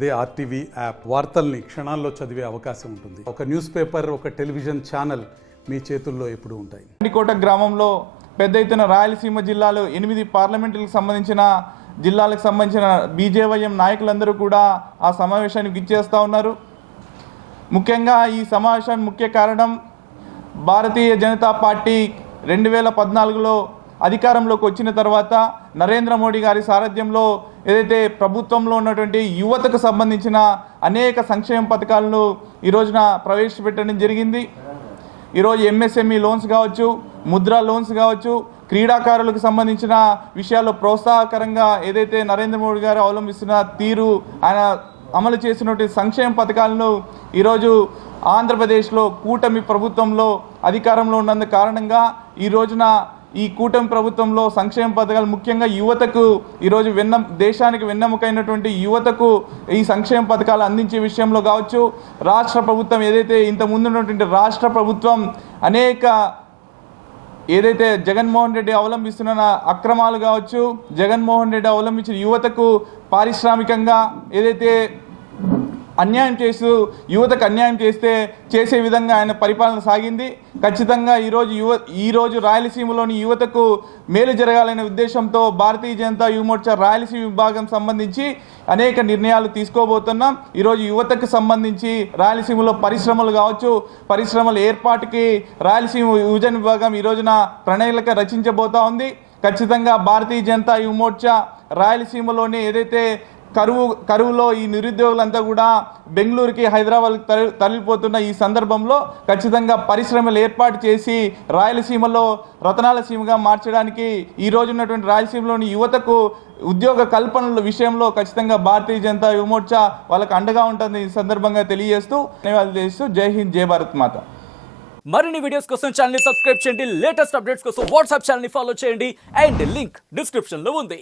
అదే RTV app వార్తల్ని క్షణాల్లో చదివే అవకాశం ఉంటుంది. ఒక న్యూస్ పేపర్, ఒక టెలివిజన్ ఛానల్ మీ చేతుల్లో ఎప్పుడూ ఉంటాయి. కోట గ్రామంలో పెద్ద ఎత్తున రాయలసీమ జిల్లాలో 8 పార్లమెంటులకు సంబంధించిన జిల్లాలకు సంబంధించిన బీజేవైఎం నాయకులందరూ కూడా ఆ సమావేశానికి ఇచ్చేస్తూ ఉన్నారు. ముఖ్యంగా ఈ సమావేశానికి ముఖ్య కారణం భారతీయ జనతా పార్టీ 2014లో అధికారంలోకి వచ్చిన తర్వాత నరేంద్ర మోడీ గారి సారథ్యంలో ఏదైతే ప్రభుత్వంలో ఉన్నటువంటి యువతకు సంబంధించిన అనేక సంక్షేమ పథకాలను ఈ రోజున ప్రవేశపెట్టడం జరిగింది. ఈరోజు ఎంఎస్ఎంఈ లోన్స్ కావచ్చు, ముద్రా లోన్స్ కావచ్చు, క్రీడాకారులకు సంబంధించిన విషయాల్లో ప్రోత్సాహకరంగా ఏదైతే నరేంద్ర మోడీ గారు అవలంబిస్తున్న తీరు, ఆయన అమలు చేసినటువంటి సంక్షేమ పథకాలను ఈరోజు ఆంధ్రప్రదేశ్లో కూటమి ప్రభుత్వంలో అధికారంలో ఉన్నందు కారణంగా ఈ రోజున ఈ కూటమి ప్రభుత్వంలో సంక్షేమ పథకాలు ముఖ్యంగా యువతకు ఈరోజు దేశానికి వెన్నెముకైనటువంటి యువతకు ఈ సంక్షేమ పథకాలు అందించే విషయంలో కావచ్చు, రాష్ట్ర ప్రభుత్వం ఏదైతే ఇంత ముందున్నటువంటి రాష్ట్ర ప్రభుత్వం అనేక ఏదైతే జగన్మోహన్ రెడ్డి అవలంబిస్తున్న అక్రమాలు కావచ్చు, జగన్మోహన్ రెడ్డి అవలంబించిన యువతకు పారిశ్రామికంగా ఏదైతే అన్యాయం చేస్తూ యువతకు అన్యాయం చేసే విధంగా ఆయన పరిపాలన సాగింది. ఖచ్చితంగా ఈరోజు రాయలసీమలోని యువతకు మేలు జరగాలనే ఉద్దేశంతో భారతీయ జనతా యువమోర్చా రాయలసీమ విభాగం సంబంధించి అనేక నిర్ణయాలు తీసుకోబోతున్నాం. ఈరోజు యువతకు సంబంధించి రాయలసీమలో పరిశ్రమలు కావచ్చు, పరిశ్రమల ఏర్పాటుకి రాయలసీమ యువజన విభాగం ఈ రోజున ప్రణాళిక రచించబోతా ఉంది. ఖచ్చితంగా భారతీయ జనతా యువమోర్చా రాయలసీమలోనే ఏదైతే కరువులో ఈ నిరుద్యోగులంతా కూడా బెంగళూరుకి, హైదరాబాద్కి తరలిపోతున్న ఈ సందర్భంలో ఖచ్చితంగా పరిశ్రమలు ఏర్పాటు చేసి రాయలసీమలో రతనాల సీమగా మార్చడానికి ఈ రోజు ఉన్నటువంటి రాయలసీమలోని యువతకు ఉద్యోగ కల్పనల విషయంలో ఖచ్చితంగా భారతీయ జనతా యువమోర్చా వాళ్ళకు అండగా ఉంటుంది. ఈ సందర్భంగా తెలియజేస్తూ ధన్యవాదాలు చేస్తూ జై హింద్, జై భారత్ మాత. మరిన్ని వీడియోస్ కోసం ఛానల్ ని సబ్స్క్రైబ్ చేయండి. లేటెస్ట్ అప్డేట్స్ కోసం వాట్సాప్ ఛానల్ ని ఫాలో చేయండి. అండ్ లింక్ డిస్క్రిప్షన్ లో ఉంది.